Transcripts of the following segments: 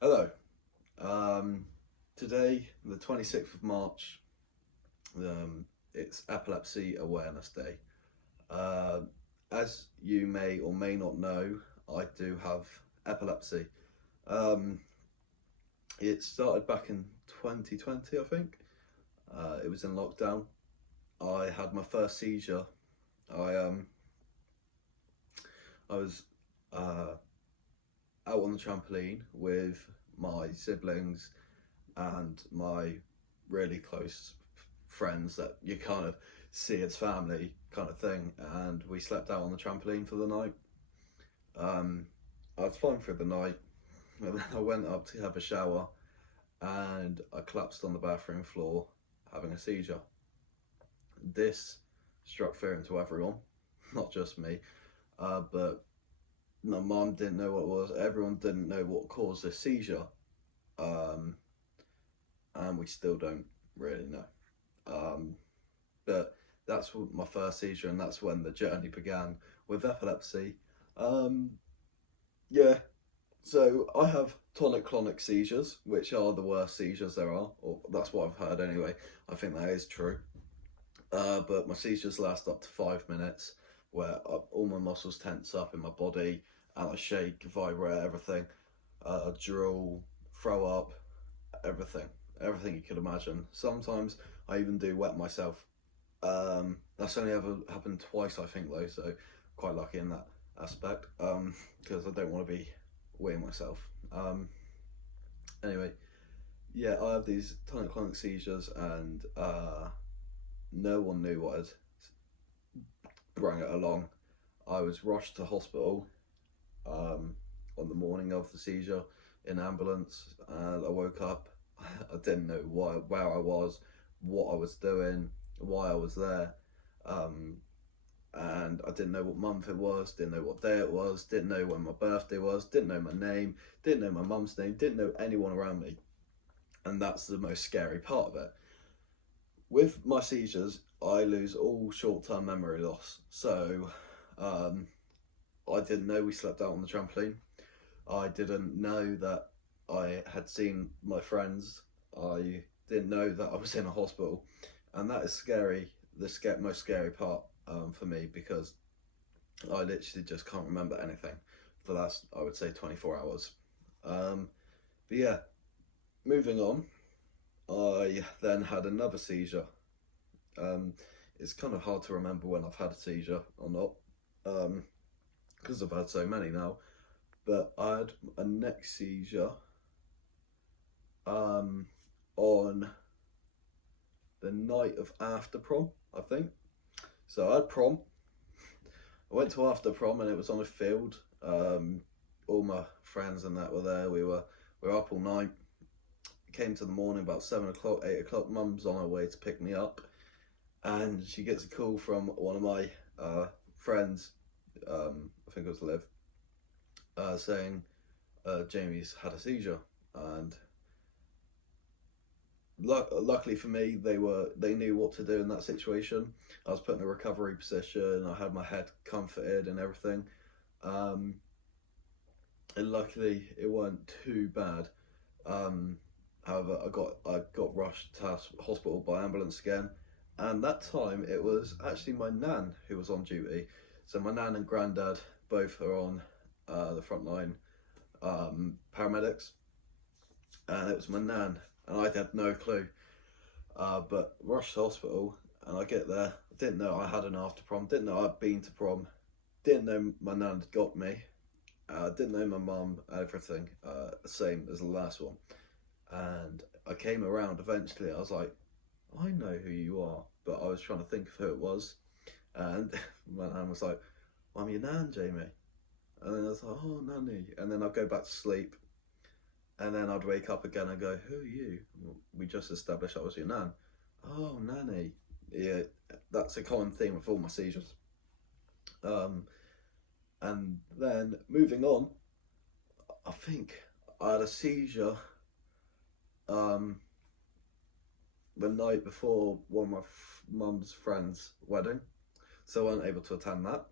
Hello. Um, Today, the 26th of March, it's Epilepsy Awareness Day. Uh, as you may or may not know, I do have epilepsy. Um, it started back in 2020, I think. It was in lockdown. I had my first seizure. I um, I was uh, out on the trampoline with my siblings and my really close friends that you kind of see as family kind of thing, and we slept out on the trampoline for the night. um, I was fine for the night, and then I went up to have a shower and I collapsed on the bathroom floor having a seizure. This struck fear into everyone, not just me, but my mum didn't know what it was, everyone didn't know what caused this seizure, um, and we still don't really know. Um, but that's my first seizure, and that's when the journey began with epilepsy. Um, yeah, so I have tonic-clonic seizures, which are the worst seizures there are, or that's what I've heard anyway. I think that is true. But my seizures last up to 5 minutes, where all my muscles tense up in my body, and I shake, vibrate, everything, drool, throw up, everything you could imagine. Sometimes I even do wet myself. That's only ever happened twice, I think, though, so quite lucky in that aspect, because I don't want to be weighing myself. Anyway, yeah, I have these tonic-clonic seizures, and no one knew what had brought it along. I was rushed to hospital on the morning of the seizure in ambulance, and I woke up. I didn't know where I was, what I was doing, why I was there, and I didn't know what month it was, didn't know what day it was, didn't know when my birthday was, didn't know my name, didn't know my mum's name, didn't know anyone around me, and that's the most scary part of it. With my seizures, I lose all short-term memory loss, so um, I didn't know we slept out on the trampoline. I didn't know that I had seen my friends. I didn't know that I was in a hospital, and that is scary. The most scary part for me, because I literally just can't remember anything for the last, I would say, 24 hours. But yeah, moving on. I then had another seizure. Um, it's kind of hard to remember when I've had a seizure or not, because I've had so many now. But I had a next seizure on the night of after prom, I think. So I had prom. I went to after prom, and it was on a field. All my friends and that were there. We were up all night. It came to the morning about 7 o'clock, 8 o'clock. Mum's on her way to pick me up, and she gets a call from one of my friends. I think it was Liv, saying Jamie's had a seizure, and luckily for me, they knew what to do in that situation. I was put in a recovery position. I had my head comforted and everything, and luckily it weren't too bad. However, I got rushed to hospital by ambulance again, and that time it was actually my nan who was on duty. So my nan and granddad both are on the front line, paramedics, and it was my nan, and I had no clue. But rushed to hospital, and I get there. I didn't know I had an after prom. Didn't know I'd been to prom. Didn't know my nan had got me. Didn't know my mum. Everything same as the last one. And I came around eventually. I was like, I know who you are, but I was trying to think of who it was. And my nan was like, I'm your nan, Jamie. And then I was like, oh, nanny. And then I'd go back to sleep. And then I'd wake up again and go, who are you? We just established I was your nan. Oh, nanny. Yeah, that's a common theme with all my seizures. And then moving on, I think I had a seizure the night before one of my mum's friends' wedding. So I wasn't able to attend that,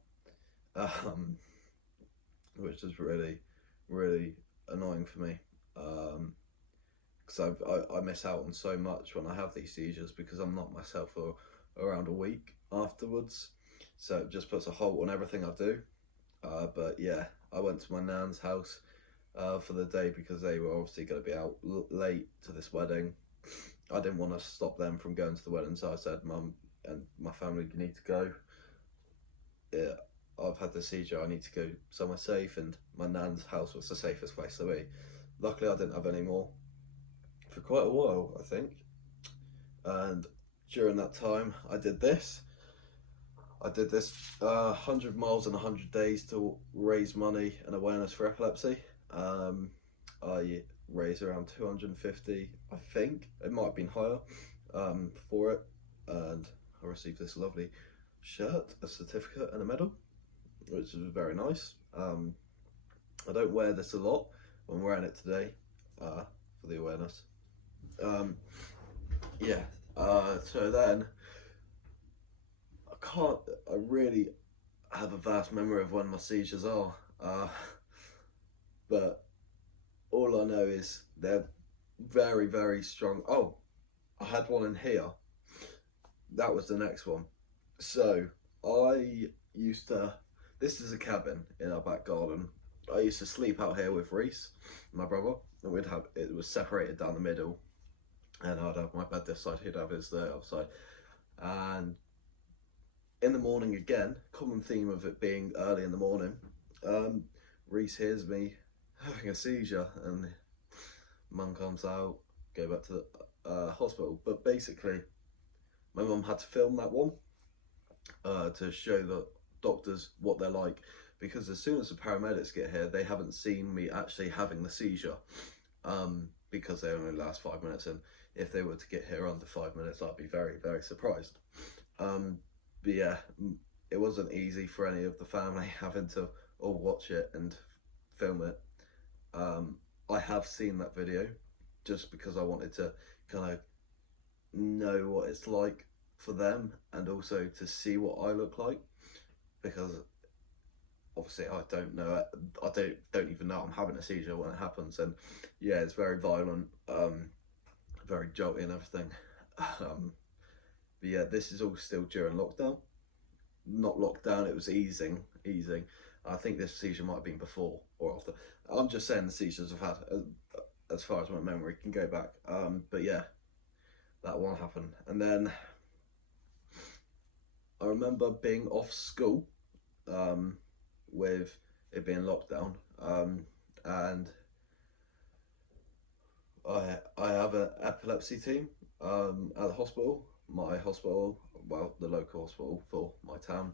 which is really, really annoying for me. because I miss out on so much when I have these seizures because I'm not myself for around a week afterwards. So it just puts a halt on everything I do. But yeah, I went to my nan's house for the day because they were obviously going to be out late to this wedding. I didn't want to stop them from going to the wedding, so I said, Mum and my family, you need to go. Yeah, I've had the seizure, I need to go somewhere safe, and my nan's house was the safest place to be. Luckily, I didn't have any more for quite a while, I think. And during that time, I did this. 100 miles in 100 days to raise money and awareness for epilepsy. I raised around 250, I think. It might have been higher for it. And I received this lovely shirt, a certificate and a medal, which is very nice. I don't wear this a lot. I'm wearing it today for the awareness. So then I really have a vast memory of when my seizures are, but all I know is they're very, very strong. Oh, I had one in here. That was the next one. So this is a cabin in our back garden. I used to sleep out here with Reese, my brother, and it was separated down the middle, and I'd have my bed this side, he'd have his the other side. And in the morning again, common theme of it being early in the morning, Reese hears me having a seizure, and Mum comes out, go back to the hospital. But basically, my mum had to film that one to show the doctors what they're like, because as soon as the paramedics get here, they haven't seen me actually having the seizure, because they only last 5 minutes, and if they were to get here under 5 minutes, I'd be very, very surprised. But yeah, it wasn't easy for any of the family having to all watch it and film it. I have seen that video just because I wanted to kind of know what it's like for them, and also to see what I look like, because obviously I don't know it. I don't even know I'm having a seizure when it happens, and yeah, it's very violent, very jolty and everything. But yeah, this is all still during lockdown. Not lockdown, it was easing. I think this seizure might have been before or after. I'm just saying the seizures I've had as far as my memory can go back. But yeah, that one happened. And then I remember being off school with it being lockdown, and I have an epilepsy team at the hospital, my hospital, well, the local hospital for my town,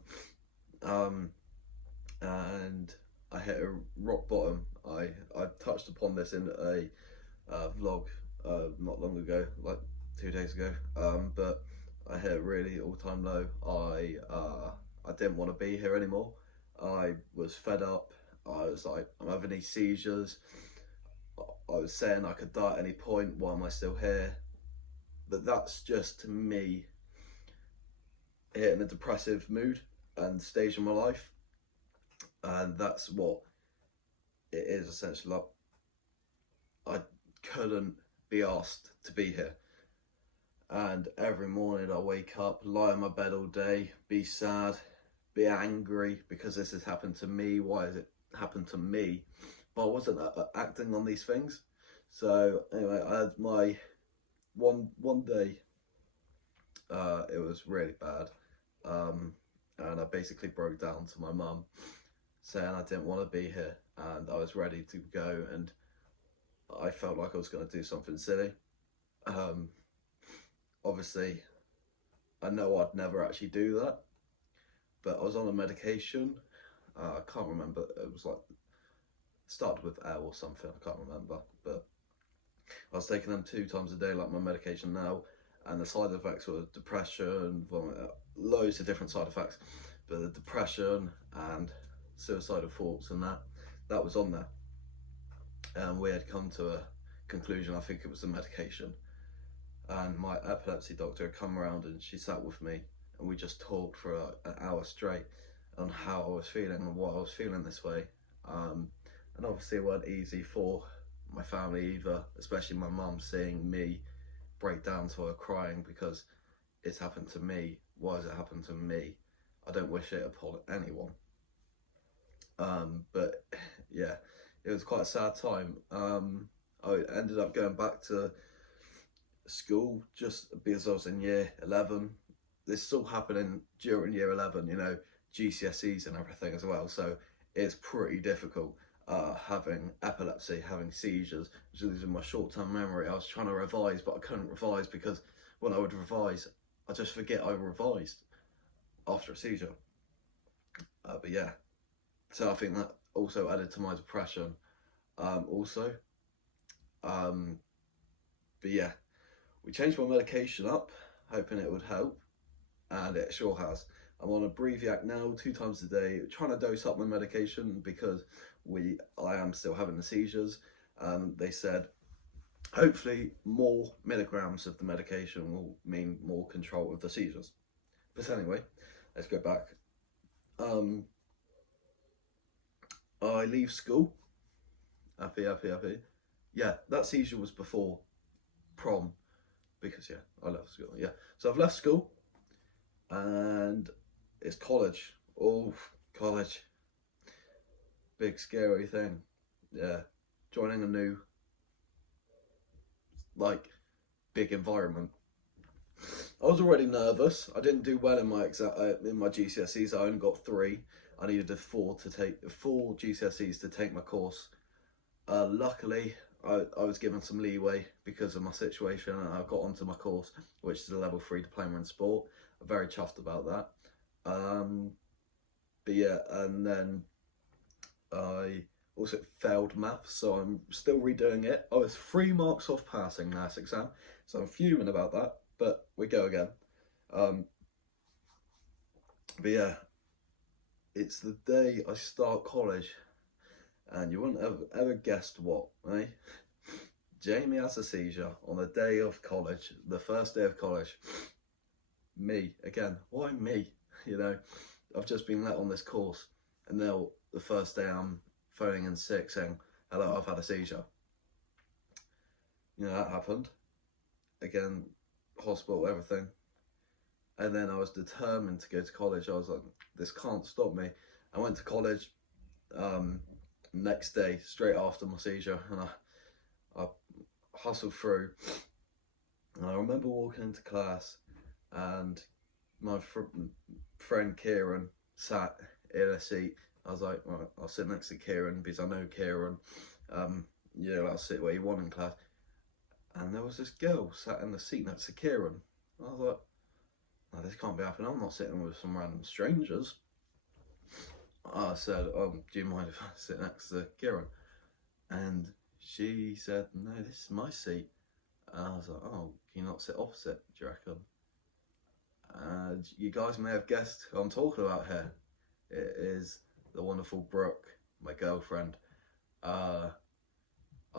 and I hit a rock bottom. I touched upon this in a vlog not long ago, like 2 days ago, but I hit a really all-time low. I didn't want to be here anymore. I was fed up. I was like, I'm having these seizures. I was saying I could die at any point. Why am I still here? But that's just me hitting a depressive mood and stage in my life, and that's what it is essentially. Like, I couldn't be asked to be here, and every morning I wake up, lie on my bed all day, be sad, be angry because this has happened to me. Why has it happened to me? But I wasn't acting on these things. So anyway, I had my one day, it was really bad, and I basically broke down to my mum, saying I didn't want to be here, and I was ready to go, and I felt like I was going to do something silly. Obviously, I know I'd never actually do that, but I was on a medication. I can't remember. It was like started with L or something. I can't remember, but I was taking them 2 times a day, like my medication now, and the side effects were depression, vomit, loads of different side effects. But the depression and suicidal thoughts and that was on there, and we had come to a conclusion. I think it was the medication, and my epilepsy doctor had come around and she sat with me, and we just talked for an hour straight on how I was feeling and why I was feeling this way. And obviously it wasn't easy for my family either, especially my mum, seeing me break down to her crying because it's happened to me. Why has it happened to me? I don't wish it upon anyone. But yeah, it was quite a sad time. I ended up going back to school just because I was in year 11. This is all happening during year 11, you know, GCSEs and everything as well. So it's pretty difficult having epilepsy, having seizures, losing my short-term memory. I was trying to revise, but I couldn't revise because when I would revise, I just forget I revised after a seizure. But yeah, so I think that also added to my depression. But yeah, we changed my medication up, hoping it would help, and it sure has. I'm on a Breviac now 2 times a day, trying to dose up my medication because I am still having the seizures. They said hopefully more milligrams of the medication will mean more control of the seizures. But anyway, let's go back. I leave school. Happy. Yeah, that seizure was before prom because yeah, I left school. Yeah, so I've left school and it's college. Oh, college. Big scary thing. Yeah, joining a new big environment. I was already nervous. I didn't do well in my GCSEs. I only got 3. I needed 4 GCSEs to take my course. Luckily, I was given some leeway because of my situation, and I got onto my course, which is a level 3 diploma in sport. I'm very chuffed about that. But yeah, and then I also failed maths, so I'm still redoing it. I was 3 marks off passing last exam, so I'm fuming about that, but we go again. But yeah, it's the day I start college, and you wouldn't have ever guessed what, eh? Jamie has a seizure on the day of college, the first day of college. Me, again, why me? You know, I've just been let on this course, and now the first day I'm phoning in sick saying, hello, I've had a seizure. You know, that happened. Again, hospital, everything. And then I was determined to go to college. I was like, this can't stop me. I went to college next day, straight after my seizure, and I hustled through. And I remember walking into class, and my friend Kieran sat in a seat. I was like, right, I'll sit next to Kieran because I know Kieran. Yeah, I'll sit where you want in class. And there was this girl sat in the seat next to Kieran. I was like, no, this can't be happening. I'm not sitting with some random strangers. I said, do you mind if I sit next to Kieran? And she said, no, this is my seat. And I was like, oh, can you not sit opposite, do you reckon? And you guys may have guessed who I'm talking about here. It is the wonderful Brooke, my girlfriend. I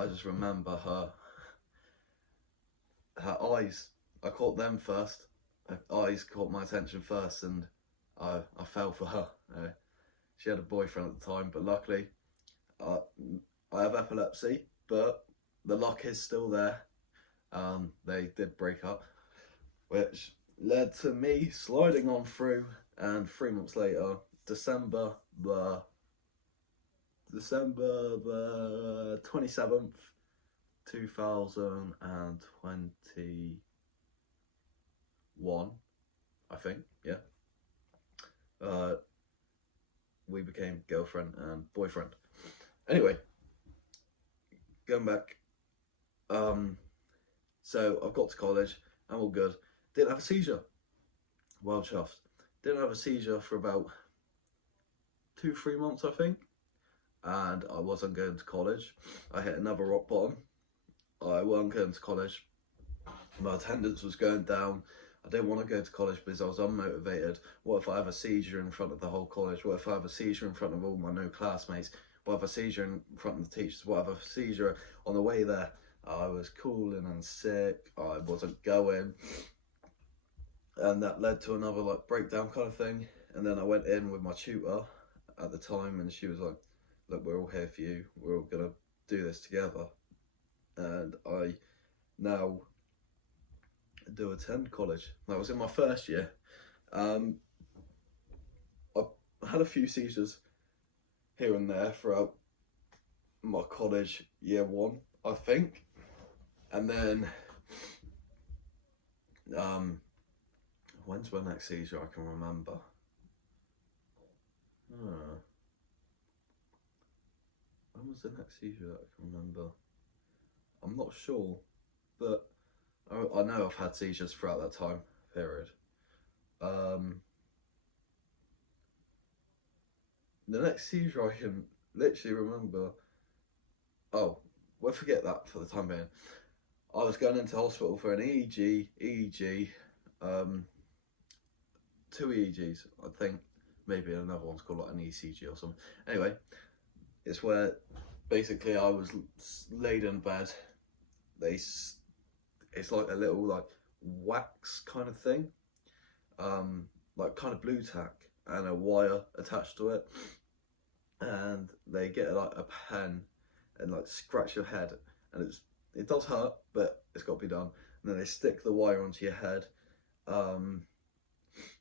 just remember her eyes. I caught them first. Her eyes caught my attention first, and I fell for her. She had a boyfriend at the time, but luckily I have epilepsy, but the luck is still there. They did break up, which led to me sliding on through, and 3 months later, December the 27th, 2021, I think, yeah. We became girlfriend and boyfriend. Anyway, going back, so I've got to college, I'm all good. Didn't have a seizure. Well chuffed. Didn't have a seizure for about 2-3 months, I think. And I wasn't going to college. I hit another rock bottom. I wasn't going to college. My attendance was going down. I didn't want to go to college because I was unmotivated. What if I have a seizure in front of the whole college? What if I have a seizure in front of all my new classmates? What if I have a seizure in front of the teachers? What if I have a seizure on the way there? I was cooling and sick. I wasn't going. And that led to another breakdown kind of thing. And then I went in with my tutor at the time, and she was like, look, we're all here for you. We're all going to do this together. and I now do attend college. That was in my first year. I had a few seizures here and there throughout my college year one, I think, and then when's my next seizure I can remember? When was the next seizure that I can remember? I'm not sure, but I know I've had seizures throughout that time period. The next seizure I can literally remember. Oh, we'll forget that for the time being. I was going into hospital for an EEG, 2 EEGs, I think. Maybe another one's called like an ECG or something. Anyway, it's where basically I was laid in bed. It's like a little like wax kind of thing, like kind of blue tack and a wire attached to it, and they get like a pen and like scratch your head, and it does hurt, but it's got to be done. And then they stick the wire onto your head, and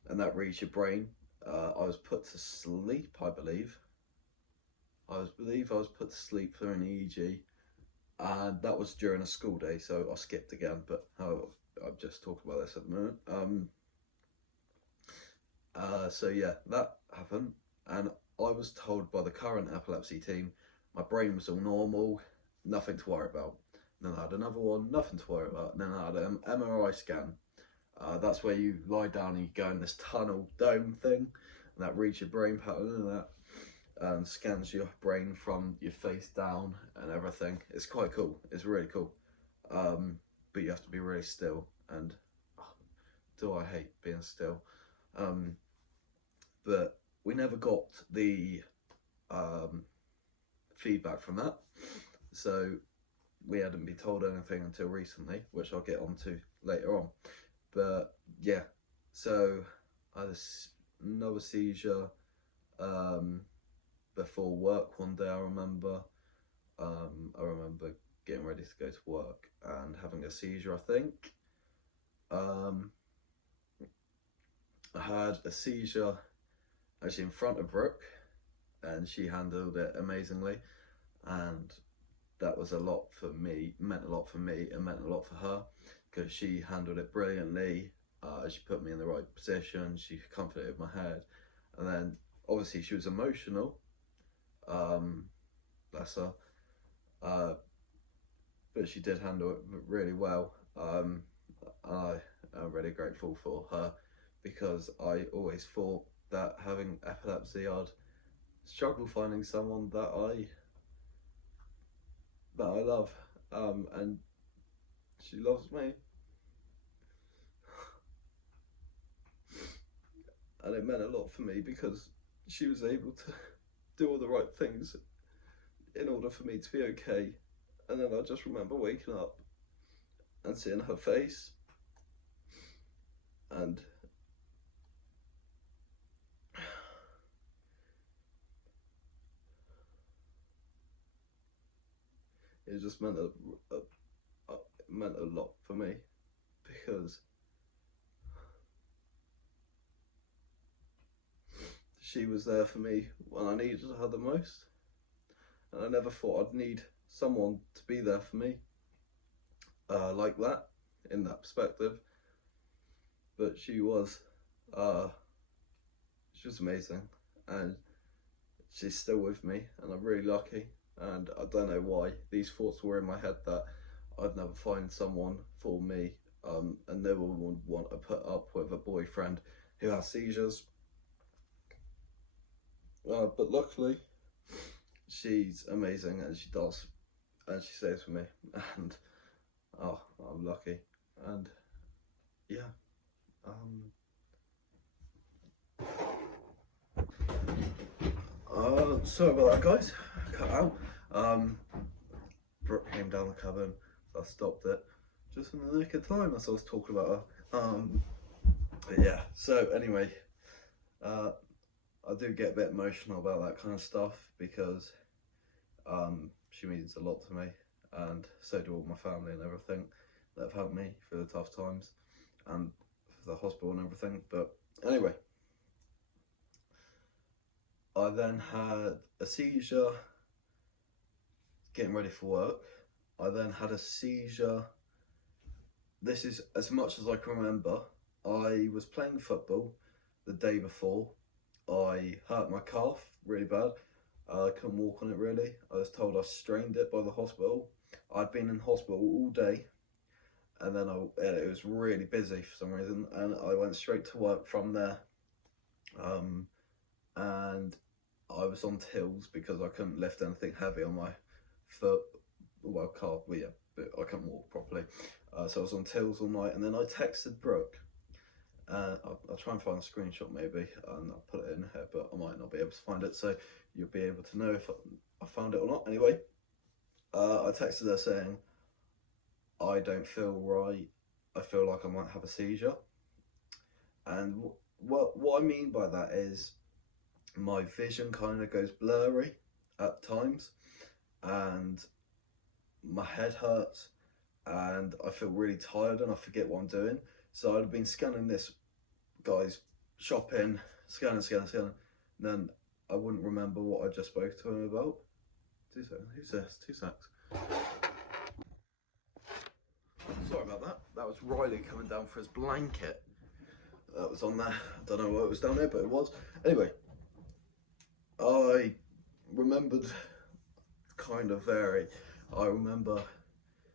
that reads your brain. I was put to sleep, I believe. I was put to sleep for an EEG, and that was during a school day, so I skipped again, but I've just talked about this at the moment. So yeah, that happened, and I was told by the current epilepsy team my brain was all normal, nothing to worry about. And then I had another one, nothing to worry about. And then I had an MRI scan. That's where you lie down and you go in this tunnel dome thing, and that reads your brain pattern and that. Scans your brain from your face down and everything. It's quite cool. It's really cool. But you have to be really still, and do I hate being still. But we never got the feedback from that, so we hadn't been told anything until recently, which I'll get onto later on. But yeah, so I had another seizure before work one day. I remember getting ready to go to work and having a seizure, I think. I had a seizure actually in front of Brooke, and she handled it amazingly, and that was a lot for me, meant a lot for me, and meant a lot for her, because she handled it brilliantly. She put me in the right position, she comforted my head, and then obviously she was emotional, bless her, but she did handle it really well. I'm really grateful for her, because I always thought that having epilepsy I'd struggle finding someone that I love, and she loves me, and it meant a lot for me because she was able to do all the right things in order for me to be okay. And then I just remember waking up and seeing her face, and it just meant a lot for me, because she was there for me when I needed her the most, and I never thought I'd need someone to be there for me like that, in that perspective. But she was amazing, and she's still with me, and I'm really lucky. And I don't know why these thoughts were in my head that I'd never find someone for me, and no one would want to put up with a boyfriend who has seizures. But luckily, she's amazing, and she does, and she stays with me, and I'm lucky, and yeah. Sorry about that, guys. Cut out. Brooke came down the cupboard, so I stopped it just in the nick of time as I was talking about her. But yeah, so anyway, I do get a bit emotional about that kind of stuff, because she means a lot to me, and so do all my family and everything that have helped me through the tough times and for the hospital and everything. But anyway, I then had a seizure getting ready for work. I then had a seizure. This is as much as I can remember. I was playing football the day before. I hurt my calf really bad. I couldn't walk on it really. I was told I strained it by the hospital. I'd been in hospital all day, and then it was really busy for some reason, and I went straight to work from there. And I was on tills because I couldn't lift anything heavy on my foot. Well, calf, well, yeah, but I couldn't walk properly. So I was on tills all night, and then I texted Brooke. I'll try and find a screenshot maybe, and I'll put it in here, but I might not be able to find it, so you'll be able to know if I found it or not. Anyway, I texted her saying, I don't feel right, I feel like I might have a seizure. And what I mean by that is my vision kind of goes blurry at times, and my head hurts, and I feel really tired, and I forget what I'm doing. So I'd been scanning this guy's shopping, scanning, and then I wouldn't remember what I just spoke to him about. 2 seconds, who's this? 2 seconds. Sorry about that. That was Riley coming down for his blanket. That was on there. I don't know why it was down there, but it was. Anyway, I remembered kind of very. I remember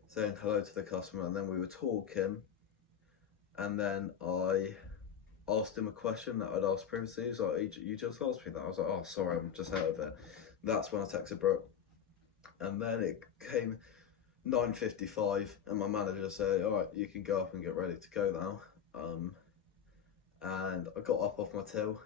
saying hello to the customer, and then we were talking, and then I asked him a question that I'd asked previously. He was like, you just asked me that. I was like, oh, sorry, I'm just out of it. That's when I texted Brooke. And then it came 9:55, and my manager said, all right, you can go up and get ready to go now. And I got up off my till,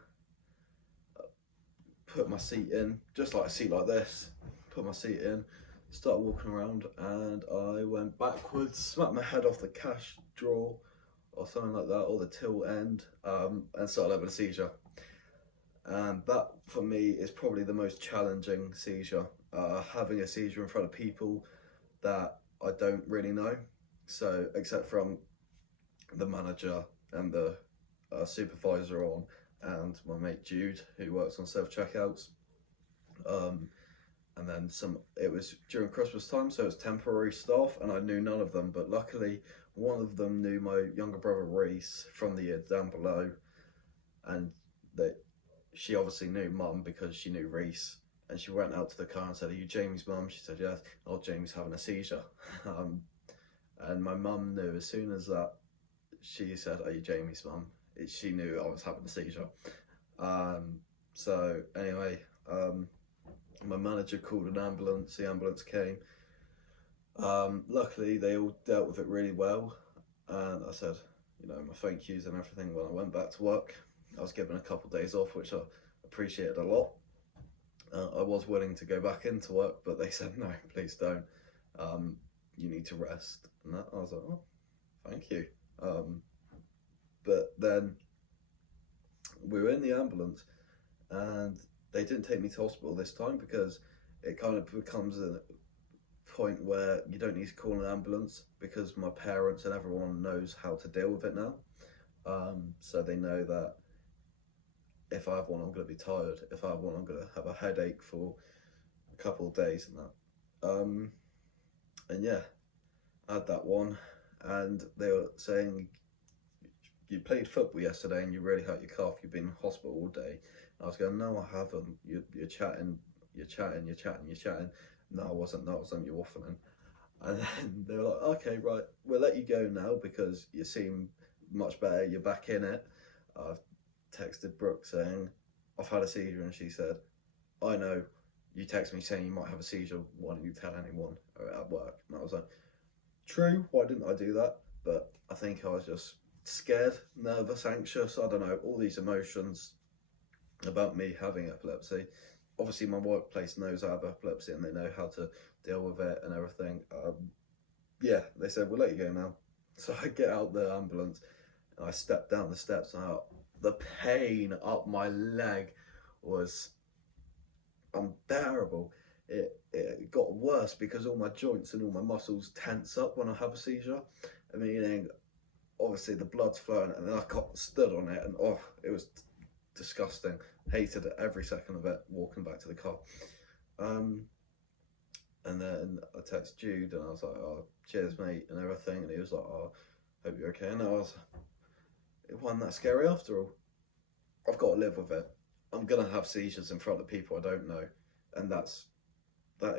put my seat in, just like a seat like this, put my seat in, started walking around, and I went backwards, smacked my head off the cash drawer or something like that, or the till end, and started having a seizure. And that for me is probably the most challenging seizure, having a seizure in front of people that I don't really know. So except from the manager and the supervisor on, and my mate Jude, who works on self-checkouts. And then it was during Christmas time, so it was temporary staff, and I knew none of them, but luckily one of them knew my younger brother Reese from the year down below, and she obviously knew Mum because she knew Reese, and she went out to the car and said, are you Jamie's mum? She said, yes. Oh, Jamie's having a seizure. And my mum knew as soon as that she said, are you Jamie's mum? She knew I was having a seizure. So anyway, my manager called an ambulance, the ambulance came. Luckily they all dealt with it really well, and I said, my thank yous and everything when I went back to work. I was given a couple of days off, which I appreciated a lot. I was willing to go back into work, but they said, no, please don't. You need to rest. And I was like, oh, thank you. But then we were in the ambulance, and they didn't take me to hospital this time because it kind of becomes a point where you don't need to call an ambulance because my parents and everyone knows how to deal with it now. So they know that if I have one, I'm going to be tired. If I have one, I'm going to have a headache for a couple of days and that. And yeah, I had that one, and they were saying, you played football yesterday and you really hurt your calf, you've been in hospital all day. And I was going, no, I haven't. You're chatting. No, I wasn't, you're waffling. And then they were like, okay, right, we'll let you go now because you seem much better, you're back in it. I've texted Brooke saying, I've had a seizure, and she said, I know, you text me saying you might have a seizure, why don't you tell anyone at work? And I was like, true, why didn't I do that? But I think I was just scared, nervous, anxious, I don't know, all these emotions about me having epilepsy. Obviously my workplace knows I have epilepsy and they know how to deal with it and everything. Yeah, they said, we'll let you go now. So I get out the ambulance and I step down the steps, and the pain up my leg was unbearable. it got worse because all my joints and all my muscles tense up when I have a seizure. I mean, obviously the blood's flowing, and then I got stood on it, and oh, it was disgusting. Hated it every second of it. Walking back to the car, and then I texted Jude, and I was like, "Oh, cheers, mate," and everything, and he was like, "Oh, hope you're okay." And I was, it wasn't that scary after all. I've got to live with it. I'm gonna have seizures in front of people I don't know, and that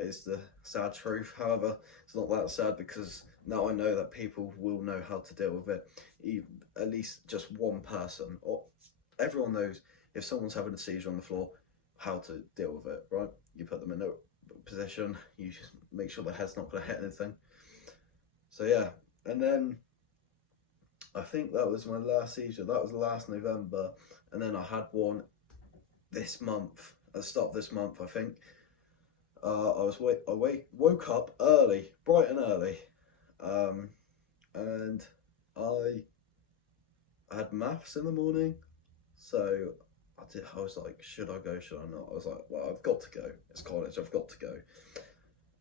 is the sad truth. However, it's not that sad because now I know that people will know how to deal with it. Even, at least just one person, or everyone knows if someone's having a seizure on the floor, how to deal with it, right? You put them in a position, you just make sure the head's not going to hit anything. So yeah, and then I think that was my last seizure. That was last November, and then I had one this month, at the start of this month, I think. Woke up early, bright and early, and I had maths in the morning, so I was like, should I go? Should I not? I was like, well, I've got to go. It's college. I've got to go.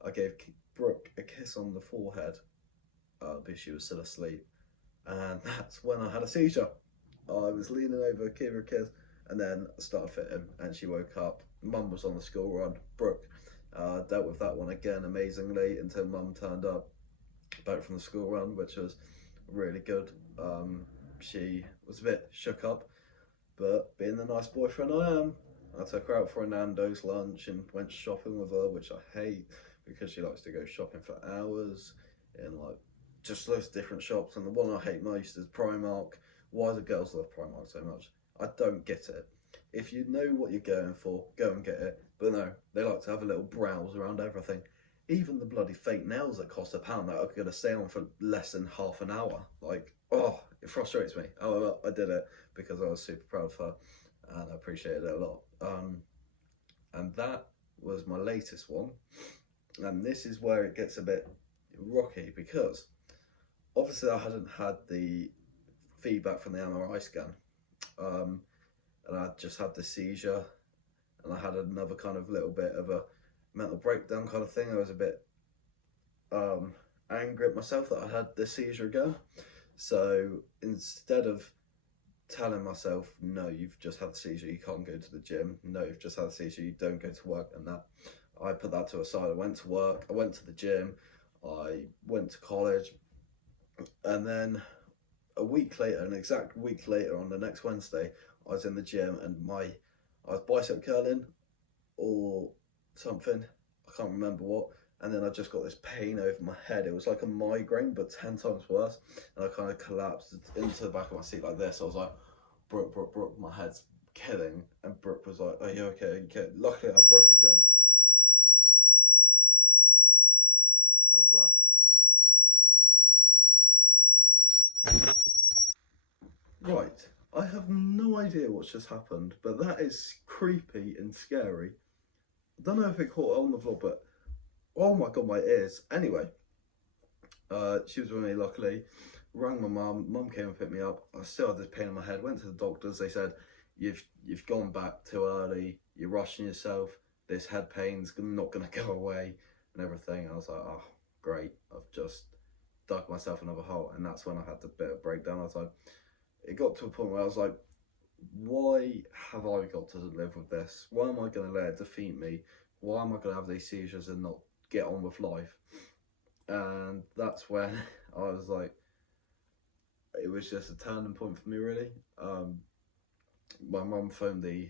I gave Brooke a kiss on the forehead, but she was still asleep, and that's when I had a seizure. I was leaning over, gave her a kiss, and then I started fitting, and she woke up. Mum was on the school run. Brooke dealt with that one again amazingly until Mum turned up back from the school run, which was really good. She was a bit shook up, but being the nice boyfriend I am, I took her out for a Nando's lunch and went shopping with her, which I hate because she likes to go shopping for hours in like just loads of different shops. And the one I hate most is Primark. Why do girls love Primark so much? I don't get it. If you know what you're going for, go and get it. But no, they like to have a little browse around everything. Even the bloody fake nails that cost £1 that are going to stay on for less than half an hour. Like, oh, it frustrates me. However, I did it because I was super proud of her and I appreciated it a lot. And that was my latest one. And this is where it gets a bit rocky because obviously I hadn't had the feedback from the MRI scan. And I just had the seizure, and I had another kind of little bit of a mental breakdown kind of thing. I was a bit angry at myself that I had the seizure again. So instead of telling myself, no, you've just had the seizure, you can't go to the gym, no, you've just had the seizure, you don't go to work, and that, I put that to a side. I went to work, I went to the gym, I went to college, and then a week later, an exact week later, on the next Wednesday, I was in the gym and I was bicep curling or something, I can't remember what, and then I just got this pain over my head. It was like a migraine, but 10 times worse, and I kind of collapsed into the back of my seat like this. I was like, Brooke, my head's killing, and Brooke was like, are you okay? Luckily I broke it again. How's that? Right, I have no idea what's just happened, but that is creepy and scary. I don't know if it caught on the vlog, but oh my god, my ears. Anyway, she was with me luckily, rang my mum came and picked me up. I still had this pain in my head, went to the doctors, they said, you've gone back too early, you're rushing yourself, this head pain's not going to go away and everything. I was like, oh great, I've just dug myself another hole. And that's when I had the bit of breakdown. I was like, it got to a point where I was like, why have I got to live with this? Why am I going to let it defeat me? Why am I going to have these seizures and not get on with life? And that's when I was like, it was just a turning point for me, really. My mum phoned the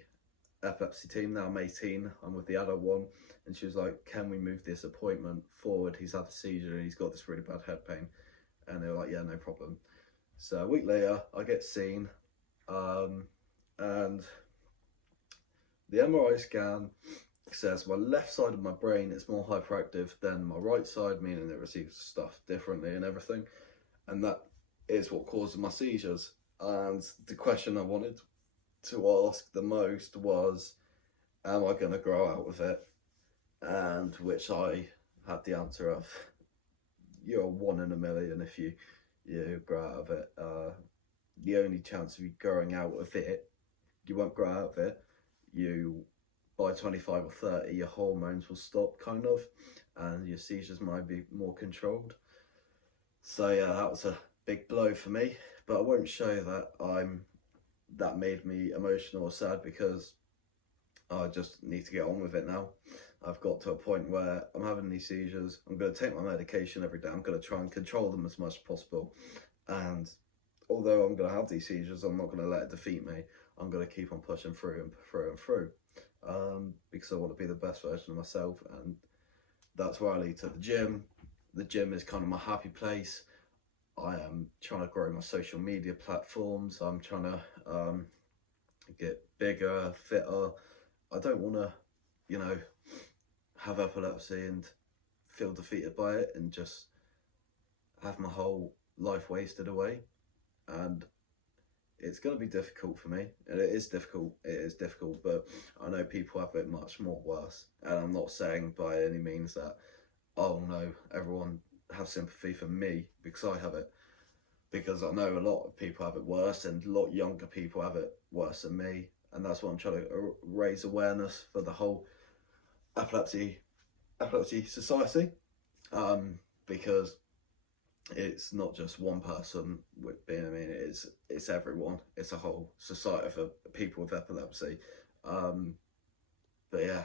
epilepsy team. Now I'm 18, I'm with the adult one, and she was like, can we move this appointment forward? He's had a seizure and he's got this really bad head pain. And they were like, yeah, no problem. So a week later, I get seen, and the MRI scan says my left side of my brain is more hyperactive than my right side, meaning it receives stuff differently and everything, and that is what causes my seizures. And the question I wanted to ask the most was, am I going to grow out of it? And which I had the answer of, you're 1 in a million if you grow out of it. The only chance of you growing out of it, you won't grow out of it, you by 25 or 30 your hormones will stop kind of, and your seizures might be more controlled. So yeah, that was a big blow for me, but I won't show that that made me emotional or sad, because I just need to get on with it now. I've got to a point where I'm having these seizures. I'm going to take my medication every day. I'm going to try and control them as much as possible. And although I'm going to have these seizures, I'm not going to let it defeat me. I'm going to keep on pushing through and through and through, because I want to be the best version of myself. And that's where I lead to the gym. The gym is kind of my happy place. I am trying to grow my social media platforms. I'm trying to get bigger, fitter. I don't want to, you know, have epilepsy and feel defeated by it and just have my whole life wasted away. And it's going to be difficult for me, and it is difficult, but I know people have it much more worse. And I'm not saying by any means that, oh no, everyone have sympathy for me because I have it, because I know a lot of people have it worse, and a lot younger people have it worse than me. And that's why I'm trying to raise awareness for the whole epilepsy society, because it's not just one person with being, I mean, it's everyone. It's a whole society for people with epilepsy. But yeah,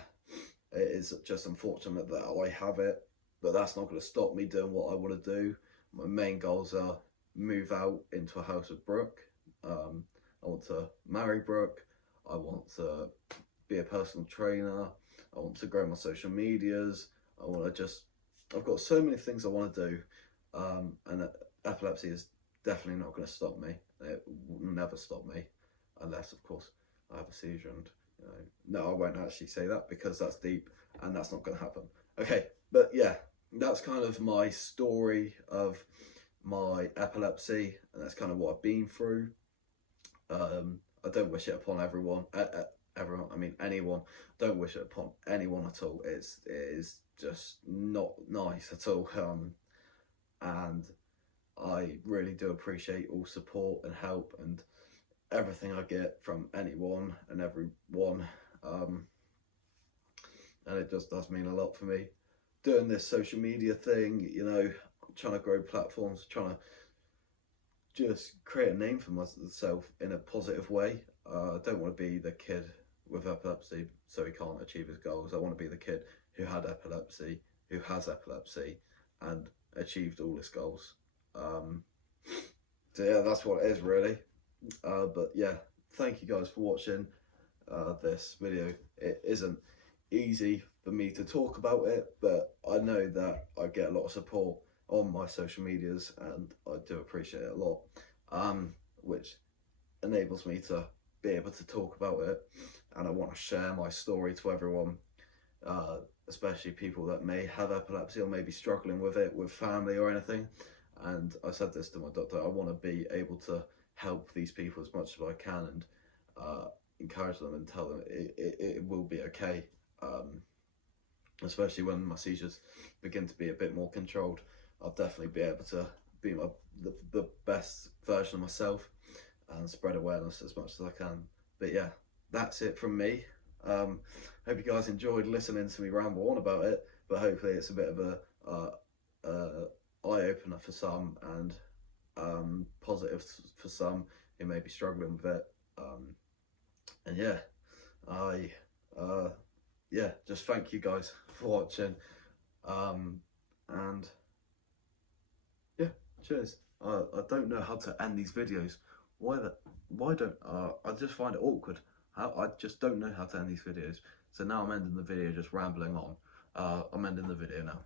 it is just unfortunate that I have it, but that's not going to stop me doing what I want to do. My main goals are move out into a house with Brooke. I want to marry Brooke. I want to be a personal trainer. I want to grow my social medias. I've got so many things I want to do. And epilepsy is definitely not going to stop me. It will never stop me, unless, of course, I have a seizure. And no, I won't actually say that because that's deep, and that's not going to happen. Okay, but yeah, that's kind of my story of my epilepsy, and that's kind of what I've been through. I don't wish it upon everyone. Everyone, I mean anyone. Don't wish it upon anyone at all. It is just not nice at all. And I really do appreciate all support and help and everything I get from anyone and everyone. And it just does mean a lot for me. Doing this social media thing, you know, trying to grow platforms, trying to just create a name for myself in a positive way. I don't want to be the kid with epilepsy so he can't achieve his goals. I want to be the kid who had epilepsy, who has epilepsy, and achieved all his goals. So yeah, that's what it is really. But yeah, thank you guys for watching this video. It isn't easy for me to talk about it, but I know that I get a lot of support on my social medias, and I do appreciate it a lot, which enables me to be able to talk about it. And I want to share my story to everyone, especially people that may have epilepsy or may be struggling with it with family or anything. And I said this to my doctor, I want to be able to help these people as much as I can, and encourage them and tell them it will be okay, especially when my seizures begin to be a bit more controlled. I'll definitely be able to be the best version of myself and spread awareness as much as I can. But yeah, that's it from me. Hope you guys enjoyed listening to me ramble on about it, but hopefully it's a bit of a eye-opener for some, and positive for some who may be struggling with it. And yeah, yeah, just thank you guys for watching, and yeah, cheers. I don't know how to end these videos. Why don't I just find it awkward. I just don't know how to end these videos. So now I'm ending the video just rambling on. I'm ending the video now.